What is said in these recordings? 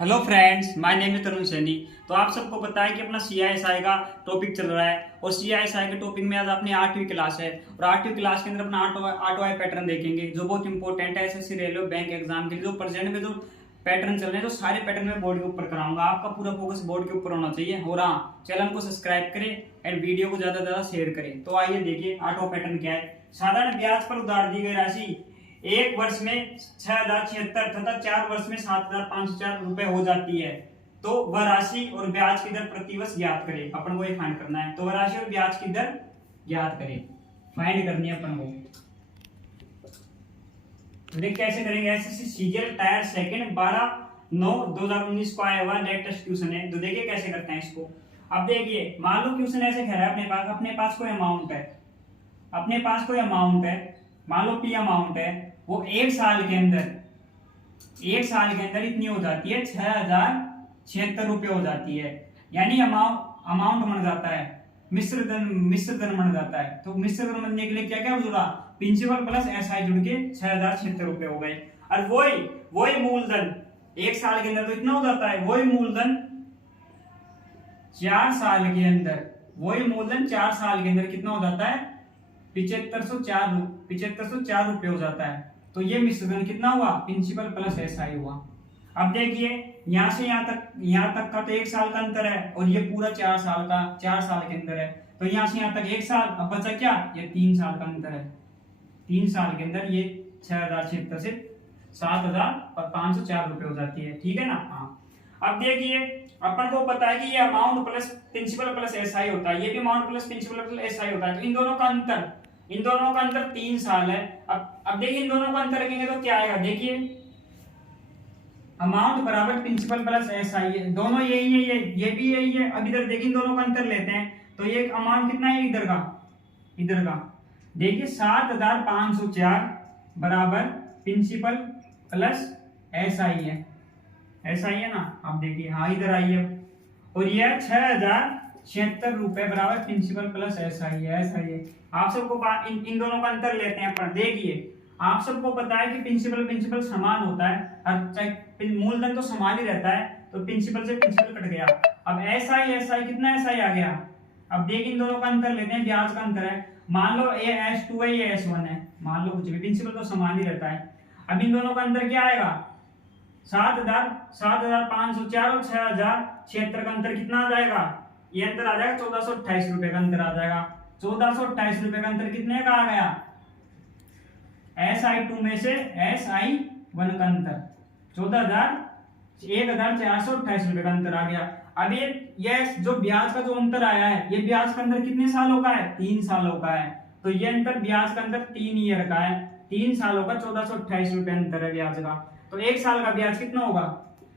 Hello friends, my name is Tarun Saini. तो आप सबको पता है कि अपना CISI का टॉपिक चल रहा है और CISI के टॉपिक में आज अपनी 8वीं क्लास है और 8वीं क्लास के अंदर अपना ऑटो आई पैटर्न देखेंगे जो बहुत इंपॉर्टेंट है एसएससी रेलवे बैंक एग्जाम के लिए। जो प्रेजेंट में जो पैटर्न चल रहे हैं तो सारे पैटर्न में बोर्ड के ऊपर कराऊंगा। आपका पूरा फोकस बोर्ड के ऊपर होना चाहिए और हाँ, चैनल को सब्सक्राइब करें एंड वीडियो को ज्यादा से ज्यादा शेयर करें। तो आइए देखिए ऑटो पैटर्न क्या है। साधारण ब्याज पर उधार दी गई राशि एक वर्ष में 6076 तथा 4 वर्ष में 7504 रुपए हो जाती है, तो वह राशि और ब्याज की दर प्रतिवर्ष ज्ञात करें। अपन को ये फाइंड करना है, तो वह राशि और ब्याज की दर ज्ञात करें, फाइंड करनी है अपन को। तो देख कैसे करेंगे। एसएससी सीजीएल टायर सेकंड 12/9/2019 को आया हुआ लेटेस्ट क्वेश्चन है। तो देखिए कैसे करते हैं इसको। अब देखिए, मान लो क्वेश्चन ऐसे कह रहा है अपने पास कोई अमाउंट है, मान लो पी अमाउंट है, वो एक साल के अंदर इतनी हो जाती है 6076 रुपए हो जाती है। यानी अमाउंट बन जाता है, मिश्र धन बन जाता है। तो मिश्र धन बनने के लिए क्या क्या जुड़ा, प्रिंसिपल प्लस एसआई जुड़ के 6076 रुपए हो गए। और वही मूलधन एक साल के अंदर तो इतना हो जाता है, वही मूलधन 4 साल के अंदर कितना हो जाता है, 7504 रुपए हो जाता है। तो ये मिश्रण कितना हुआ, प्रिंसिपल प्लस एसआई हुआ। अब देखिए, यहां से यहां तक का तो एक साल का अंतर है और ये पूरा 4 साल के अंदर है। तो यहां से यहां तक एक साल, अब बचा क्या, ये 3 साल का अंतर है। 3 साल के अंदर ये 6076 से 7504 रुपए हो जाती है। ठीक है ना। हाँ, अब देखिए, अपन को पता है कि ये amount plus principal plus SI होता है, ये भी amount plus principal plus SI होता है। तो इन दोनों का अंतर 3 साल है। अब देखिए, इन दोनों का अंतर रखेंगे तो क्या आएगा। देखिए, अमाउंट बराबर प्रिंसिपल प्लस एसआई है, दोनों यही है, ये भी यही है। अब इधर देखिए, इन दोनों का अंतर लेते हैं तो ये अमाउंट कितना है इधर का देखिए 7504 बराबर प्रिंसिपल प्लस एसआई है, ना। अब देखिए, हाँ इधर आई है। और ये 6076 रुपए बराबर प्रिंसिपल प्लस एसआई है। आप सबको इन दोनों का अंतर लेते हैं पर देखिए, आप सबको पता है कि प्रिंसिपल समान होता है, हर मूलधन तो समान ही रहता है। तो प्रिंसिपल से प्रिंसिपल कट गया। अब एसआई कितना एसआई आ गया। अब देखिए, इन दोनों का अंतर लेते हैं, ब्याज का अंतर है। मान लो ये S2 है, ये S1 है, मान लो कुछ भी, प्रिंसिपल तो समान ही रहता है। अब इन दोनों का अंतर क्या आएगा, 7504 और 6076 का अंतर कितना आ जाएगा, ये अंतर आ जाएगा 1428 रुपए का अंतर आ जाएगा। 1428 रुपए का अंतर कितने का आ गया, SI2 में से SI1 का अंतर 1428 रुपए का अंतर आ गया। अब ये जो ब्याज का जो अंतर आया है, ये ब्याज का अंतर कितने सालों का है, 3 सालों का है। तो ये अंतर ब्याज का अंतर 3 ईयर का है, 3 सालों का 1428 रुपए अंतर है ब्याज का। तो एक साल का ब्याज कितना होगा,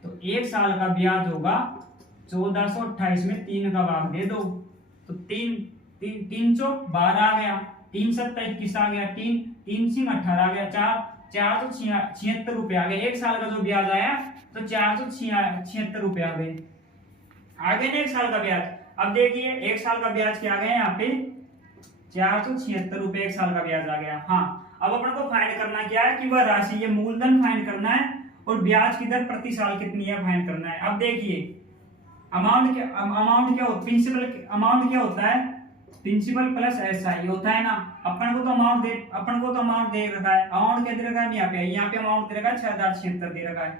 तो एक साल का ब्याज होगा 1428 में 3 का भाग दे दो, तो 3 चौक 12 आ गया, 3 सत्ता 21 आ गया, 3 सिंह 18 आ गया, 476 रुपए आ गए। एक साल का जो ब्याज आया तो 476 रुपए आ गए ना एक साल का ब्याज। अब देखिए, एक साल का ब्याज क्या आ गया यहाँ पे, 476 रुपए एक साल का ब्याज आ गया। हाँ, अब अपन को फाइंड करना क्या है कि वह राशि, ये मूलधन फाइंड करना है और ब्याज की दर प्रति साल कितनी है फाइंड करना है। अब देखिए, अमाउंट क्या होता है, प्रिंसिपल प्लस एसआई होता है ना। अपन को तो अमाउंट दे रखा है, अमाउंट क्या दे रखा है, यहाँ पे अमाउंट दे रखा है 6076 दे रखा है,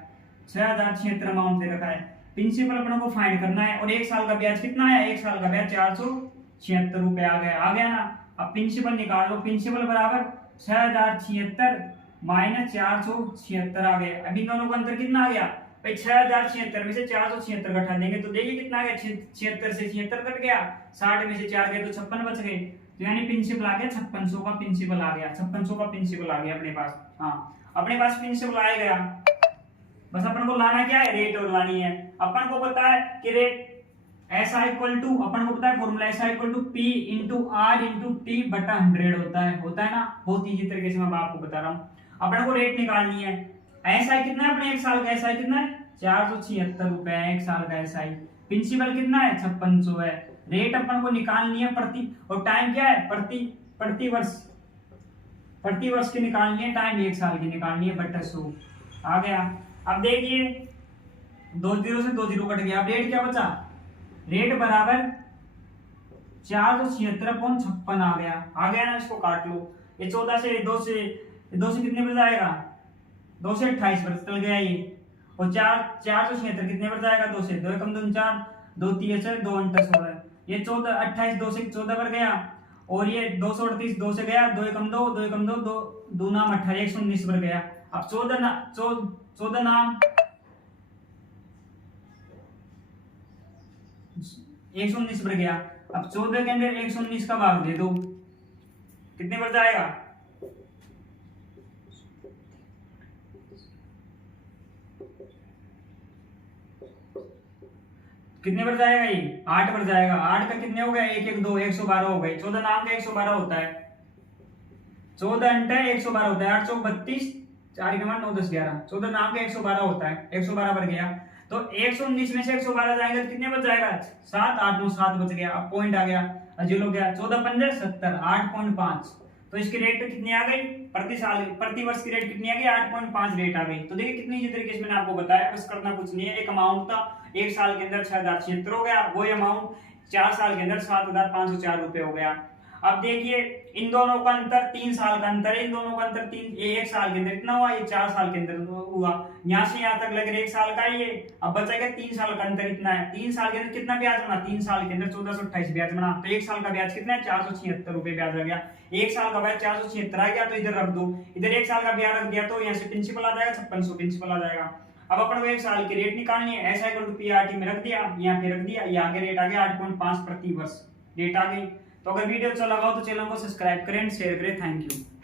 6076 अमाउंट दे रखा है। प्रिंसिपल अपन को फाइंड करना है और एक साल का ब्याज कितना है, एक साल का ब्याज 476 रुपए आ गया ना। अब प्रिंसिपल निकाल लो, प्रिंसिपल बराबर 6076 माइनस 476 आ गए। अभी दोनों का अंतर कितना आ गया भाई, 6076 में से 476 घटा देंगे तो देखिए कितना आ गया, 76 से 76 कट गया, 60 में से 4 गए तो 56 बच गए। तो यानी प्रिंसिपल आ गया 5600 का प्रिंसिपल आ गया, 5600 का प्रिंसिपल आ गया अपने पास। हाँ, अपने पास प्रिंसिपल आ गया, बस अपन को लाना क्या है, रेट और लानी है। अपन को पता है कि रेट ऐसा इक्वल टू, अपन को पता है फॉर्मूला ऐसा equal to P into R into T बटा 100 होता है ना। बहुत इजी तरीके से मैं आपको बता रहा हूँ। अपन को रेट निकालनी है। ऐसा कितना है अपने एक साल का, ऐसा कितना है 476 रुपए है एक साल का एसआई। प्रिंसिपल कितना है 5600 है। रेट अपन को निकालनी है प्रति, और टाइम क्या है प्रति वर्ष की निकालनी है, टाइम एक साल की निकालनी है बटा 100 आ गया। अब देखिए, दो जीरो से 2 जीरो कट गया। अब रेट क्या बचा, रेट बराबर 476.56 आ गया ना, इसको काट लो। ये 14 से 2 से कितने पर जाएगा, 2 से 28 पर चल गया ये। और 476 कितने पर जाएगा, 2 से 2 कम 2 4, 2 3 6, 2 8 16, ये 14 28 2 से 14 पर गया। और ये 238 2 से गया, 2 कम 2, 2 कम 2, 2 2 नाम 18, 119 पर गया। अब 14 नाम 119 पर गया। अब 14 के अंदर 119 का भाग दे दो, कितने पर जाएगा, कितने पर जाएगा, ये 8 पर जाएगा। 8 का कितने हो गया, 1 1 2 112 हो गए। 14 नाम का 112 होता है, 14 अंट है 112 होता है। 8 चौक 32, 4 के मान 9 10 11, 14 नाम का 112 होता है, 112 पर गया। तो 119 में से 112 जाएगा तो कितने बच जाएगा, 7 8 9 7 बच गया। अब पॉइंट आ गया, जीरो गया। 14 15 70, 8.5। तो इसकी रेट तो कितनी आ गई, प्रति वर्ष की रेट कितनी आ गई, 8.5 रेट आ गई। तो देखिए कितनी इजी तरीके से मैंने आपको बताया, बस करना कुछ नहीं है। एक अमाउंट था, 1 साल के अंदर 6076 हो गया, वही अमाउंट 4 साल के अंदर 7504 रुपए हो गया। अब देखिए इन दोनों का अंतर 3 साल का अंतर है, इन दोनों का अंतर 1 साल के अंदर कितना हुआ, ये 4 साल के अंदर हुआ। यहाँ से यहाँ तक लग रहा है 1 साल का ये। अब बचेगा 3 साल का अंतर इतना है। 3 साल के अंदर कितना ब्याज बना, 3 साल के अंदर 1428 ब्याज बना। तो 1 साल का ब्याज कितना है, 476 रुपए ब्याज आ गया। 1 साल का ब्याज 476 आ गया, तो इधर रख दो। इधर 1 साल का ब्याज रख दिया तो यहाँ से प्रिंसिपल आ जाएगा, 5600 प्रिंसिपल आ जाएगा। अब अपन को 1 साल की रेट निकालनी है, ऐसा इक्वल टू पीआरटी में रख दिया, यहाँ पे रख दिया, ये आगे रेट आ गया 8.5 प्रति वर्ष रेट आ गई। तो अगर वीडियो अच्छा लगा हो तो चैनल को सब्सक्राइब करें, शेयर करें। Thank you.